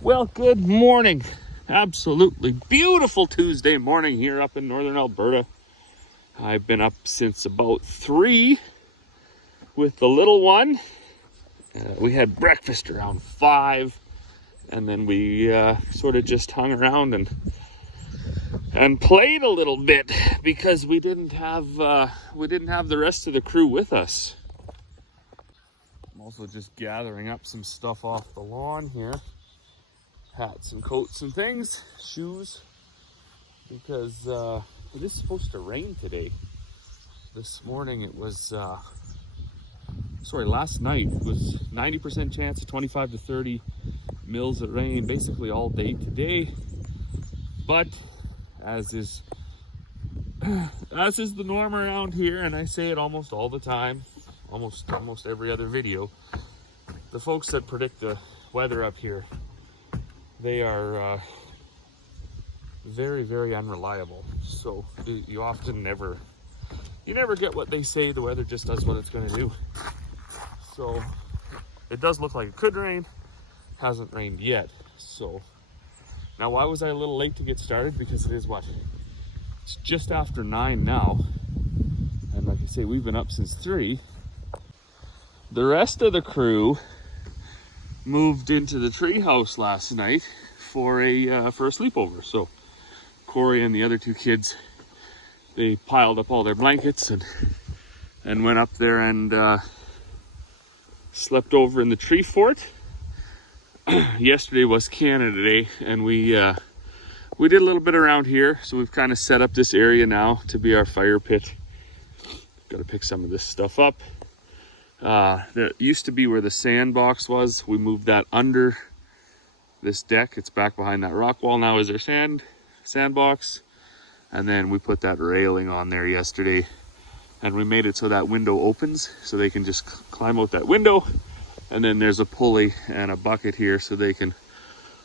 Well, good morning. Absolutely beautiful Tuesday morning here up in northern Alberta. I've been up since about 3 with the little one. We had breakfast around 5, and then we sort of just hung around and played a little bit because we didn't have the rest of the crew with us. I'm also just gathering up some stuff off the lawn here. Hats and coats and things, shoes, because it is supposed to rain today. This morning it was, last night it was 90% chance of 25 to 30 mils of rain basically all day today. But as is the norm around here, and I say it almost all the time, almost every other video, the folks that predict the weather up here, they are very, very unreliable. So you often never get what they say. The weather just does what it's going to do. So it does look like it could rain. Hasn't rained yet. So now, why was I a little late to get started? Because it is what? It's just after 9 now. And like I say, we've been up since 3. The rest of the crew moved into the treehouse last night for a sleepover. So Corey and the other 2 kids, they piled up all their blankets and went up there and slept over in the tree fort. Yesterday was Canada Day, and we did a little bit around here. So we've kind of set up this area now to be our fire pit. Got to pick some of this stuff up. There used to be where the Sandbox was. We moved that under this deck. It's back behind that rock wall now is our Sandbox. And then we put that railing on there yesterday. And we made it so that window opens so they can just climb out that window. And then there's a pulley and a bucket here so they can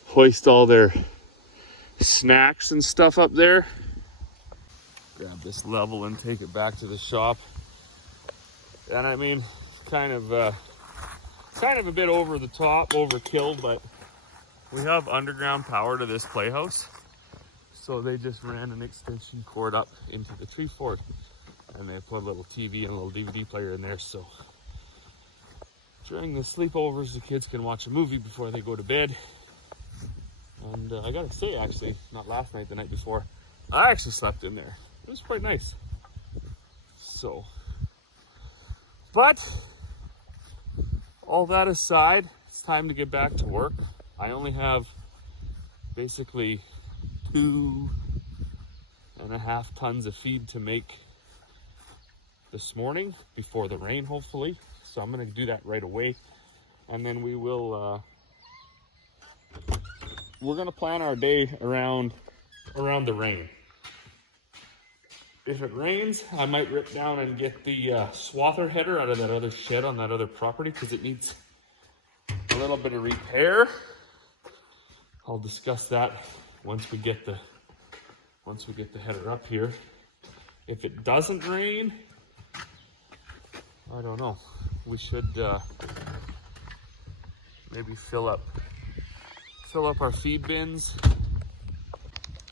hoist all their snacks and stuff up there. Grab this level and take it back to the shop. And I mean, kind of a bit over the top, overkill, but we have underground power to this playhouse. So they just ran an extension cord up into the tree fort, and they put a little TV and a little DVD player in there. So during the sleepovers, the kids can watch a movie before they go to bed. And I gotta say, actually, not last night, the night before, I actually slept in there. It was quite nice. So, but all that aside, it's time to get back to work. I only have basically 2.5 tons of feed to make this morning before the rain, hopefully. So I'm going to do that right away. And then we will, we're going to plan our day around the rain. If it rains, I might rip down and get the swather header out of that other shed on that other property because it needs a little bit of repair. I'll discuss that once we get the header up here. If it doesn't rain, I don't know. We should maybe fill up our feed bins,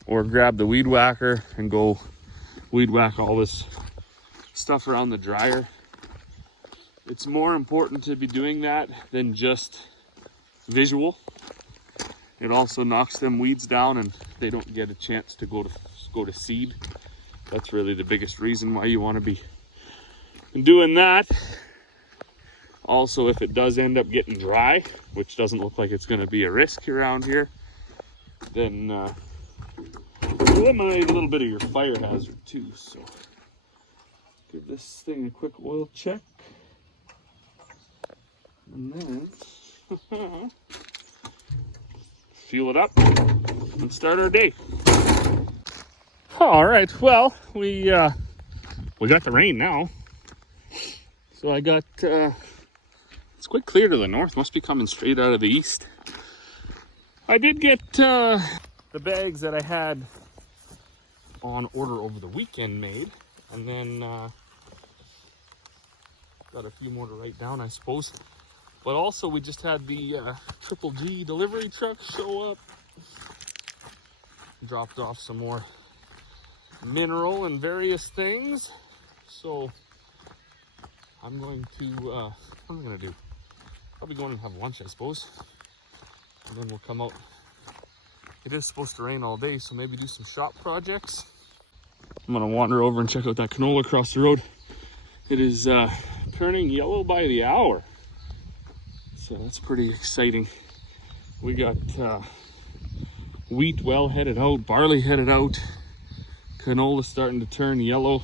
or grab the weed whacker and go weed whack all this stuff around the dryer. It's more important to be doing that than just visual. It also knocks them weeds down and they don't get a chance to go to seed. That's really the biggest reason why you want to be doing that. Also, if it does end up getting dry, which doesn't look like it's going to be a risk around here, then eliminate a little bit of your fire hazard too. So give this thing a quick oil check, and then fuel it up and start our day. All right, well, we got the rain now, so I got it's quite clear to the north. Must be coming straight out of the east. I did get the bags that I had on order over the weekend made, and then got a few more to write down, I suppose. But also we just had the Triple G delivery truck show up. Dropped off some more mineral and various things. So I'm going to, what am I going to do? Probably go in and have lunch, I suppose. And then we'll come out. It is supposed to rain all day, so maybe do some shop projects. I'm going to wander over and check out that canola across the road. It is turning yellow by the hour. So that's pretty exciting. We got wheat well headed out, barley headed out, canola starting to turn yellow,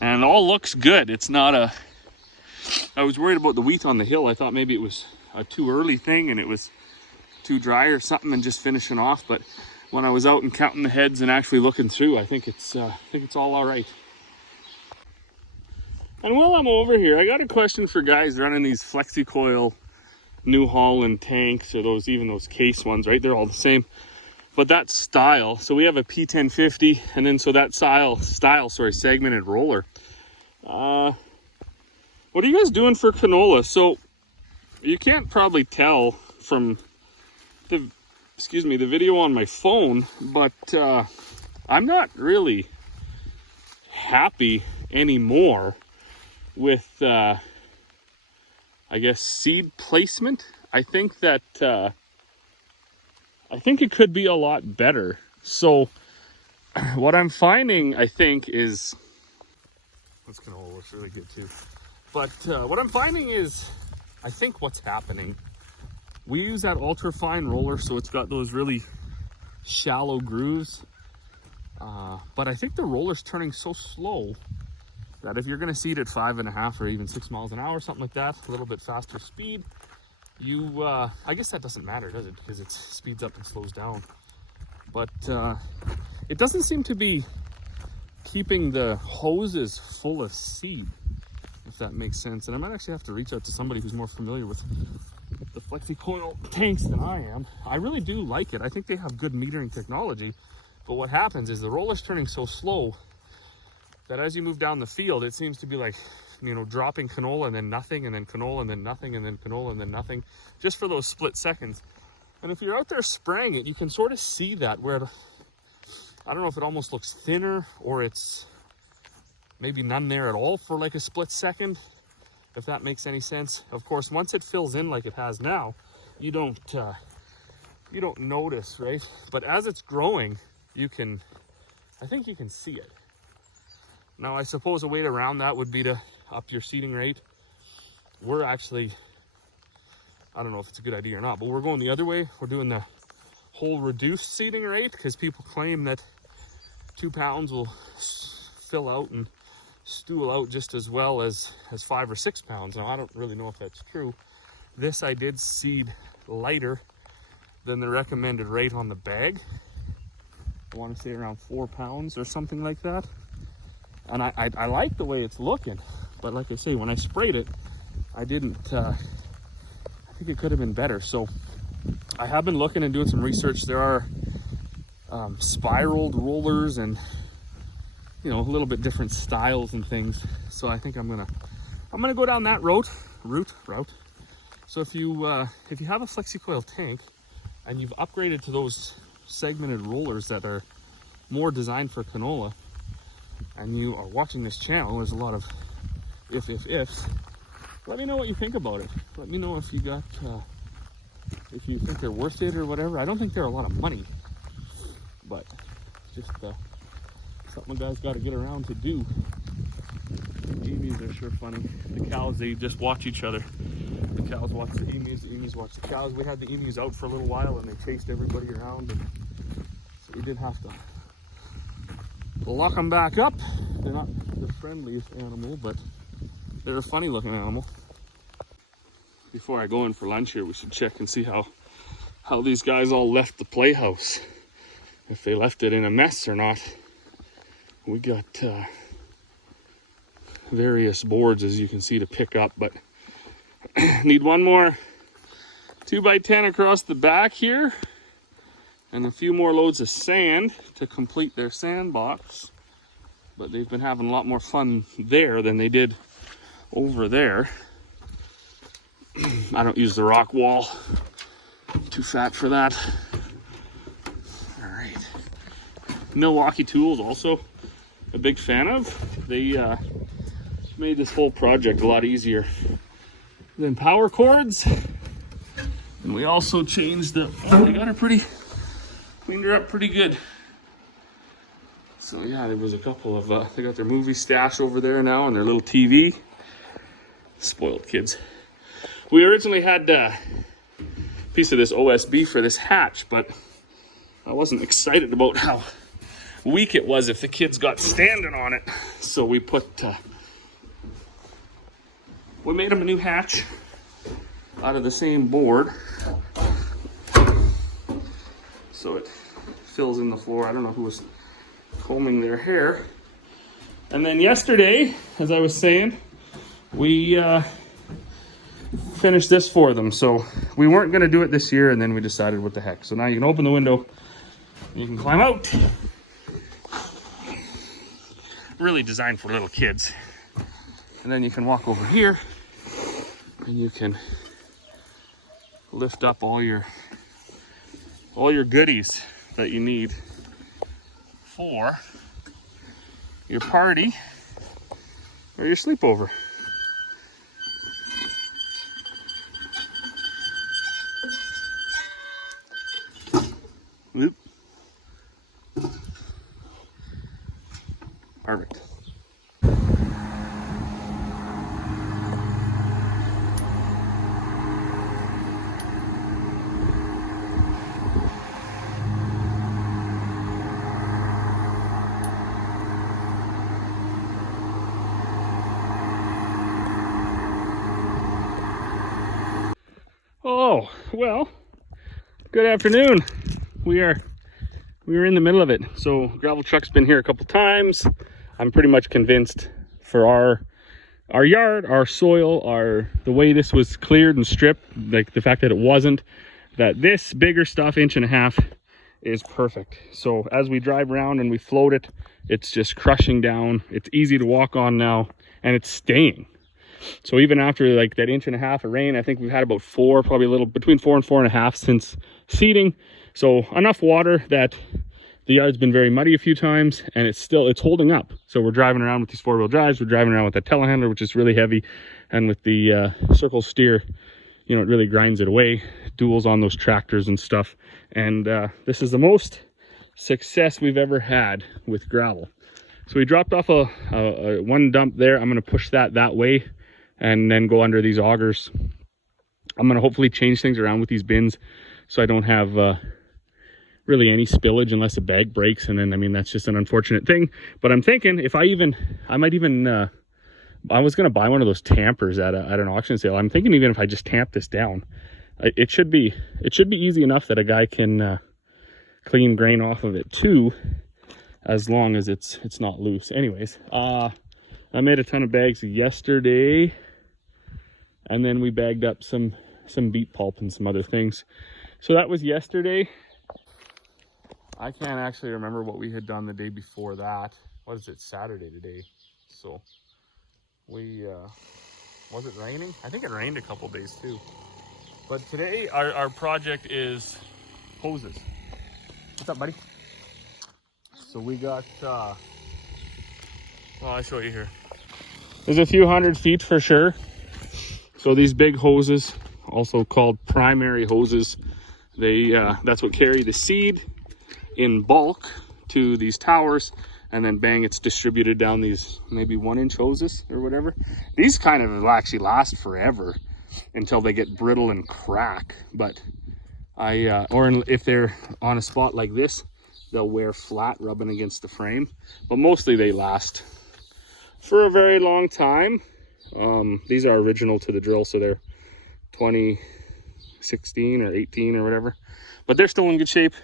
and it all looks good. It's not a, I was worried about the wheat on the hill. I thought maybe it was a too early thing and it was too dry or something and just finishing off, but when I was out and counting the heads and actually looking through, I think it's all right. And while I'm over here, I got a question for guys running these flexi-coil New Holland tanks, or even those case ones, right? They're all the same. But that style, so we have a P1050, and then so that style, segmented roller. What are you guys doing for canola? So you can't probably tell from the video on my phone, but I'm not really happy anymore with I guess seed placement. I think that I think it could be a lot better. So what I'm finding, I think, is this canola looks really good too. But what I'm finding is, I think what's happening, we use that Ultrafine Roller, so it's got those really shallow grooves. But I think the roller's turning so slow that if you're going to seed at 5.5 or even 6 miles an hour, something like that, a little bit faster speed, you, I guess that doesn't matter, does it? Because it speeds up and slows down. But it doesn't seem to be keeping the hoses full of seed, if that makes sense. And I might actually have to reach out to somebody who's more familiar with the flexi-coil tanks than I am. I really do like it. I think they have good metering technology. But what happens is the roller's turning so slow that as you move down the field, it seems to be like, you know, dropping canola and then nothing, and then canola and then nothing, and then canola and then nothing, just for those split seconds. And if you're out there spraying it, you can sort of see that where, I don't know if it almost looks thinner or it's maybe none there at all for like a split second, if that makes any sense. Of course, once it fills in like it has now, you don't notice, right? But as it's growing, I think you can see it. Now, I suppose a way around that would be to up your seeding rate. We're actually, I don't know if it's a good idea or not, but we're going the other way. We're doing the whole reduced seeding rate because people claim that 2 pounds will fill out and stool out just as well as 5 or 6 pounds. Now, I don't really know if that's true. This I did seed lighter than the recommended rate on the bag. I want to say around 4 pounds or something like that. And I like the way it's looking, but like I say, when I sprayed it, I didn't, I think it could have been better. So I have been looking and doing some research. There are spiraled rollers and, you know, a little bit different styles and things. So I think I'm gonna go down that route. So if you have a flexi-coil tank and you've upgraded to those segmented rollers that are more designed for canola, and you are watching this channel, there's a lot of ifs. Let me know what you think about it. Let me know if you got, if you think they're worth it or whatever. I don't think they're a lot of money, but just something a guy's got to get around to do. The emus are sure funny. The cows, they just watch each other. The cows watch the emus watch the cows. We had the emus out for a little while and they chased everybody around, and so we did have to lock them back up. They're not the friendliest animal, but they're a funny looking animal. Before I go in for lunch here, we should check and see how these guys all left the playhouse. If they left it in a mess or not. We got various boards, as you can see, to pick up, but need one more 2x10 across the back here, and a few more loads of sand to complete their sandbox. But they've been having a lot more fun there than they did over there. I don't use the rock wall. Too fat for that. All right. Milwaukee tools, also a big fan of. They made this whole project a lot easier than power cords. And we also changed the, oh, they got her pretty, cleaned her up pretty good. So yeah, there was a couple of, they got their movie stash over there now and their little TV. Spoiled kids. We originally had a piece of this OSB for this hatch, but I wasn't excited about how weak it was if the kids got standing on it. So we put, we made them a new hatch out of the same board. So it fills in the floor. I don't know who was combing their hair. And then yesterday, as I was saying, we finished this for them. So we weren't going to do it this year, and then we decided what the heck. So now you can open the window and you can climb out. Really designed for little kids. And then you can walk over here and you can lift up all your goodies that you need for your party or your sleepover. Whoop. Perfect. Oh, well, good afternoon. We were in the middle of it. So gravel truck's been here a couple times. I'm pretty much convinced for our yard, our soil, the way this was cleared and stripped, like the fact that it wasn't, that this bigger stuff, 1.5 inches, is perfect. So as we drive around and we float it, it's just crushing down. It's easy to walk on now, and it's staying. So even after like that 1.5 inches of rain, I think we've had about 4, probably a little between 4 and 4.5 since seeding. So enough water that the yard's been very muddy a few times, and it's holding up. So we're driving around with these 4-wheel drives. We're driving around with that telehandler, which is really heavy, and with the circle steer, you know, it really grinds it away. Duals on those tractors and stuff. And this is the most success we've ever had with gravel. So we dropped off a one dump there. I'm going to push that way and then go under these augers. I'm going to hopefully change things around with these bins so I don't have really any spillage unless a bag breaks. And then, I mean, that's just an unfortunate thing. But I'm thinking if I was going to buy one of those tampers at an auction sale. I'm thinking even if I just tamp this down, it should be easy enough that a guy can clean grain off of it too, as long as it's not loose. Anyways, I made a ton of bags yesterday, and then we bagged up some beet pulp and some other things. So that was yesterday. I can't actually remember what we had done the day before that. What is it, Saturday today? So we, was it raining? I think it rained a couple days too. But today our project is hoses. What's up, buddy? So we got, well, I'll show you here. There's a few 100 feet for sure. So these big hoses, also called primary hoses, that's what carry the seed in bulk to these towers, and then bang, it's distributed down these maybe 1-inch hoses or whatever. These kind of will actually last forever until they get brittle and crack. But if they're on a spot like this, they'll wear flat, rubbing against the frame. But mostly they last for a very long time. These are original to the drill, so they're 2016 or 18 or whatever, but they're still in good shape.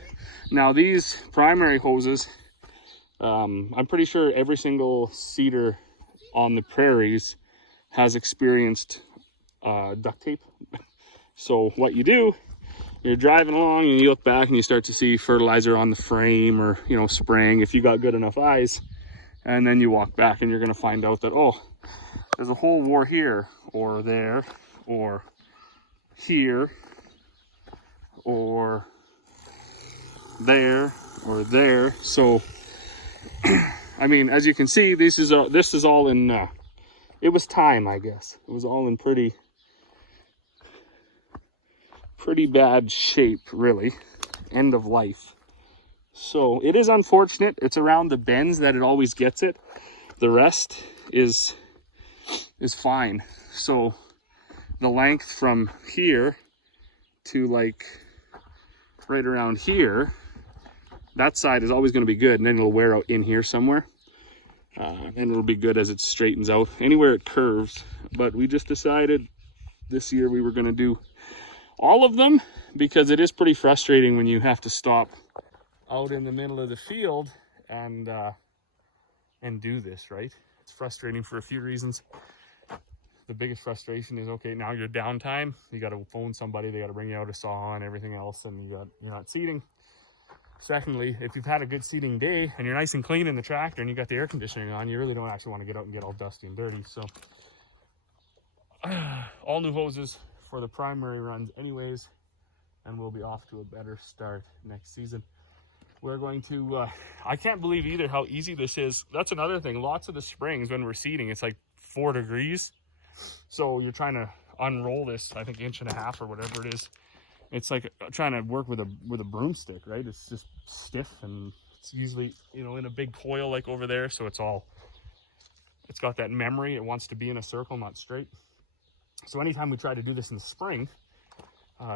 Now these primary hoses, I'm pretty sure every single seeder on the prairies has experienced duct tape. So what you do, you're driving along and you look back and you start to see fertilizer on the frame, or, you know, spraying if you got good enough eyes. And then you walk back and you're going to find out that, oh, there's a hole war here or there, or here or there or there. So I mean, as you can see, this is all in it was time, I guess. It was all in pretty bad shape, really. End of life. So it is unfortunate. It's around the bends that it always gets it. The rest is fine. So the length from here to like right around here, that side is always going to be good, and then it'll wear out in here somewhere. And it'll be good as it straightens out anywhere it curves. But we just decided this year we were going to do all of them, because it is pretty frustrating when you have to stop out in the middle of the field and do this, right? It's frustrating for a few reasons. The biggest frustration is, okay, now you're downtime. You got to phone somebody. They got to bring you out a saw and everything else, and you're not seeding. Secondly, if you've had a good seeding day and you're nice and clean in the tractor and you got the air conditioning on, you really don't actually want to get out and get all dusty and dirty. So all new hoses for the primary runs anyways, and we'll be off to a better start next season. We're going to, I can't believe either how easy this is. That's another thing. Lots of the springs when we're seeding, it's like 4 degrees. So you're trying to unroll this, I think 1.5 inches or whatever it is. It's like trying to work with a broomstick, right? It's just stiff, and it's usually, in a big coil like over there. So it's got that memory. It wants to be in a circle, not straight. So anytime we try to do this in the spring,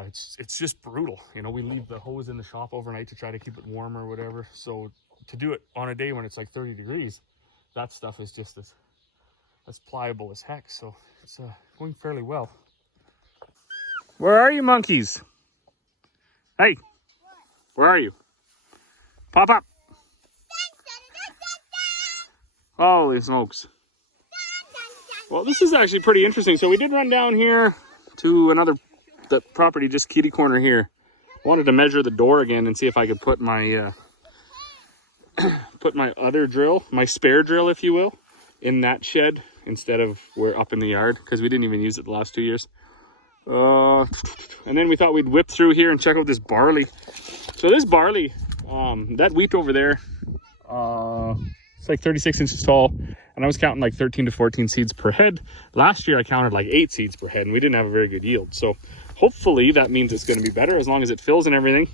it's just brutal. We leave the hose in the shop overnight to try to keep it warm or whatever. So to do it on a day when it's like 30 degrees, that stuff is just as pliable as heck. So it's going fairly well. Where are you, monkeys? Hey, where are you? Pop up. Holy smokes. Well, this is actually pretty interesting. So we did run down here to the property just kitty corner here. Wanted to measure the door again and see if I could put my other drill, my spare drill, if you will, in that shed instead of where up in the yard, because we didn't even use it the last 2 years. And then we thought we'd whip through here and check out this barley. So this barley, that wheat over there, it's like 36 inches tall, and I was counting like 13 to 14 seeds per head. Last year I counted like 8 seeds per head, and we didn't have a very good yield. So hopefully that means it's going to be better as long as it fills and everything.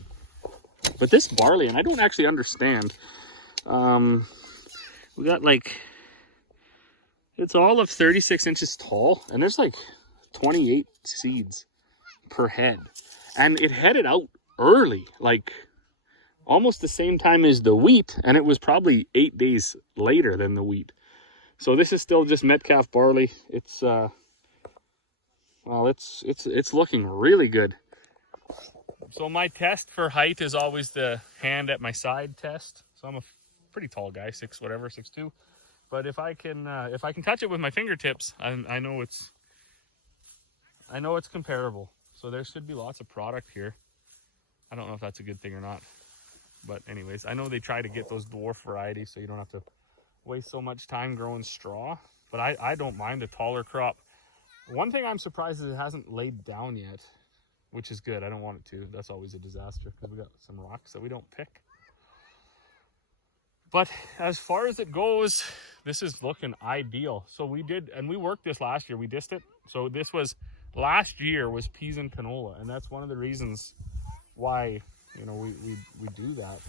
But this barley, and I don't actually understand, we got like, it's all of 36 inches tall, and there's like 28 seeds per head, and it headed out early, like almost the same time as the wheat, and it was probably 8 days later than the wheat. So this is still just Metcalf barley. It's it's looking really good. So my test for height is always the hand at my side test. So I'm a pretty tall guy, 6'2", but if I can touch it with my fingertips, I know it's comparable. So there should be lots of product here. I don't know if that's a good thing or not. But anyways, I know they try to get those dwarf varieties so you don't have to waste so much time growing straw. But I don't mind a taller crop. One thing I'm surprised is it hasn't laid down yet, which is good. I don't want it to. That's always a disaster because we got some rocks that we don't pick. But as far as it goes, this is looking ideal. So we worked this last year. We dissed it. So this was... last year was peas and canola, and that's one of the reasons why we do that.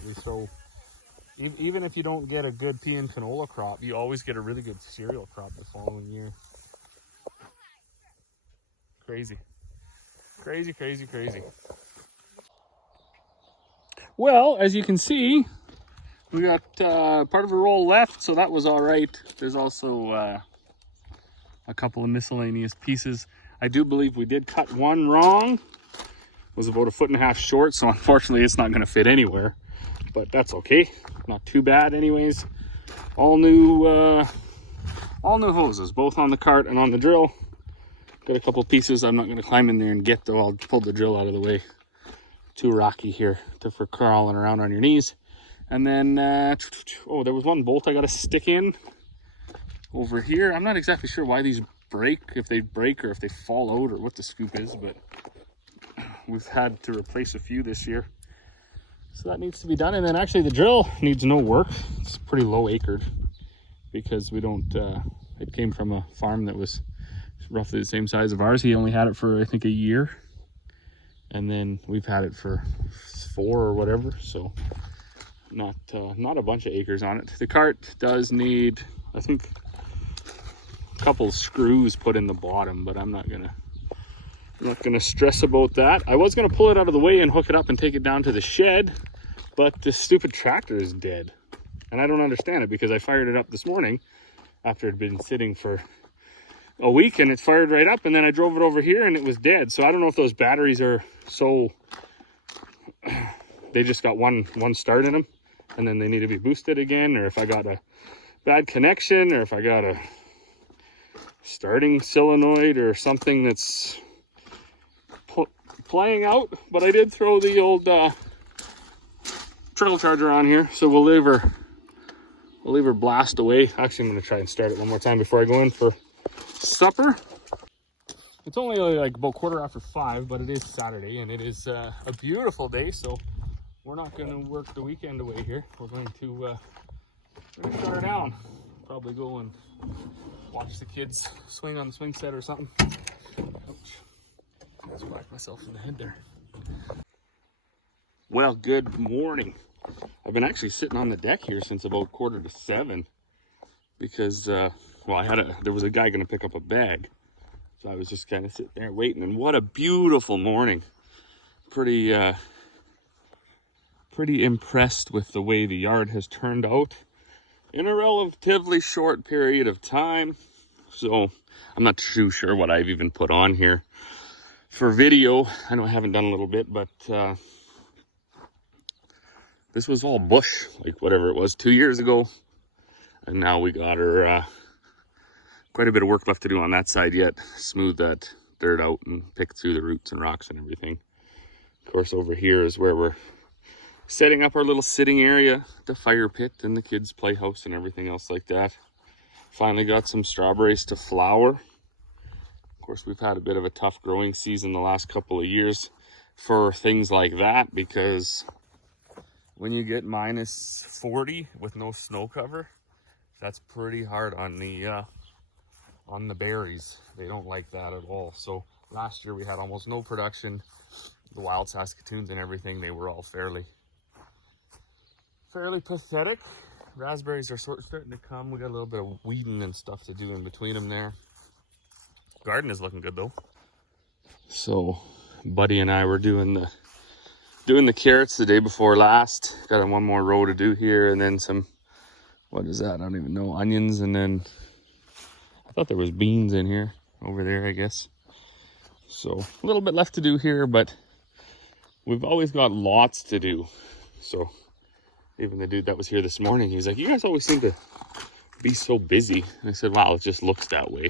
Even if you don't get a good pea and canola crop, you always get a really good cereal crop the following year. Crazy. Well, as you can see, we got part of a roll left, so that was all right. There's also a couple of miscellaneous pieces. I do believe we did cut one wrong. It was about 1.5 feet short, so unfortunately it's not going to fit anywhere. But that's okay. Not too bad anyways. All new hoses, both on the cart and on the drill. Got a couple pieces I'm not going to climb in there and get, though. I'll pull the drill out of the way. Too rocky here for crawling around on your knees. And then, oh, there was one bolt I got to stick in over here. I'm not exactly sure why these break, if they break or if they fall out or what the scoop is, but we've had to replace a few this year. So that needs to be done. And then actually the drill needs no work. It's pretty low acred because we don't, it came from a farm that was roughly the same size of ours. He only had it for, I think, a year. And then we've had it for 4 or whatever. So not a bunch of acres on it. The cart does need, I think, a couple screws put in the bottom, but I'm not gonna stress about that. I was gonna pull it out of the way and hook it up and take it down to the shed, but this stupid tractor is dead. And I don't understand it because I fired it up this morning after it had been sitting for a week, and it fired right up, and then I drove it over here and it was dead. So I don't know if those batteries are so, they just got one start in them and then they need to be boosted again, or if I got a bad connection, or if I got a starting solenoid or something that's playing out. But I did throw the old trail charger on here, so we'll leave her blast away. Actually, I'm gonna try and start it one more time before I go in for supper. It's only like about 5:15, but it is Saturday and it is a beautiful day, so we're not going to work the weekend away here. We're going to shut her down. Probably go and watch the kids swing on the swing set or something. Ouch. I just whacked myself in the head there. Well, good morning. I've been actually sitting on the deck here since about 6:45 because well, there was a guy going to pick up a bag, so I was just kind of sitting there waiting. And what a beautiful morning! Pretty impressed with the way the yard has turned out in a relatively short period of time. So I'm not too sure what I've even put on here for video. I know I haven't done a little bit, but this was all bush, like whatever it was 2 years ago, and now we got her. Quite a bit of work left to do on that side yet. Smooth that dirt out and pick through the roots and rocks and everything. Of course, over here is where we're setting up our little sitting area, the fire pit and the kids' playhouse and everything else like that. Finally got some strawberries to flower. Of course, we've had a bit of a tough growing season the last couple of years for things like that, because when you get minus 40 with no snow cover, that's pretty hard on the berries. They don't like that at all. So last year we had almost no production. The wild Saskatoons and everything, they were all fairly pathetic. Raspberries are starting to come. We got a little bit of weeding and stuff to do in between them there. Garden is looking good though. So Buddy and I were doing the carrots the day before last. Got one more row to do here, and then some, what is that? I don't even know. Onions, and then I thought there was beans in here, over there, I guess. So a little bit left to do here, but we've always got lots to do. So even the dude that was here this morning, he was like, you guys always seem to be so busy. And I said, wow, it just looks that way.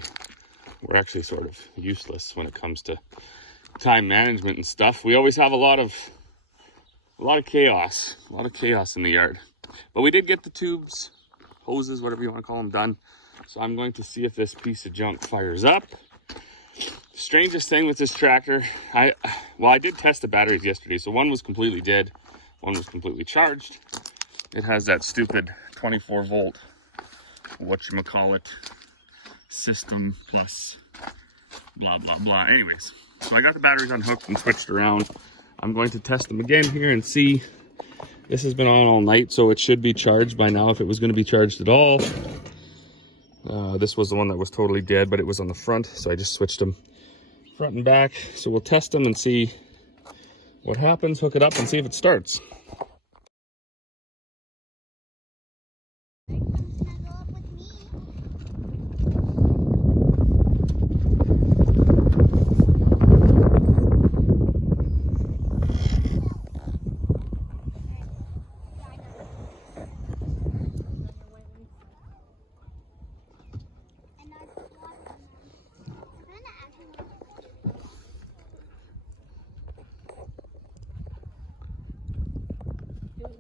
We're actually sort of useless when it comes to time management and stuff. We always have a lot of chaos in the yard. But we did get the tubes, hoses, whatever you want to call them, done. So I'm going to see if this piece of junk fires up. Strangest thing with this tractor, I did test the batteries yesterday. So one was completely dead, one was completely charged. It has that stupid 24 volt, whatchamacallit, system plus blah, blah, blah. Anyways, so I got the batteries unhooked and switched around. I'm going to test them again here and see. This has been on all night, so it should be charged by now if it was going to be charged at all. This was the one that was totally dead, but it was on the front, so I just switched them front and back. So we'll test them and see what happens, hook it up and see if it starts.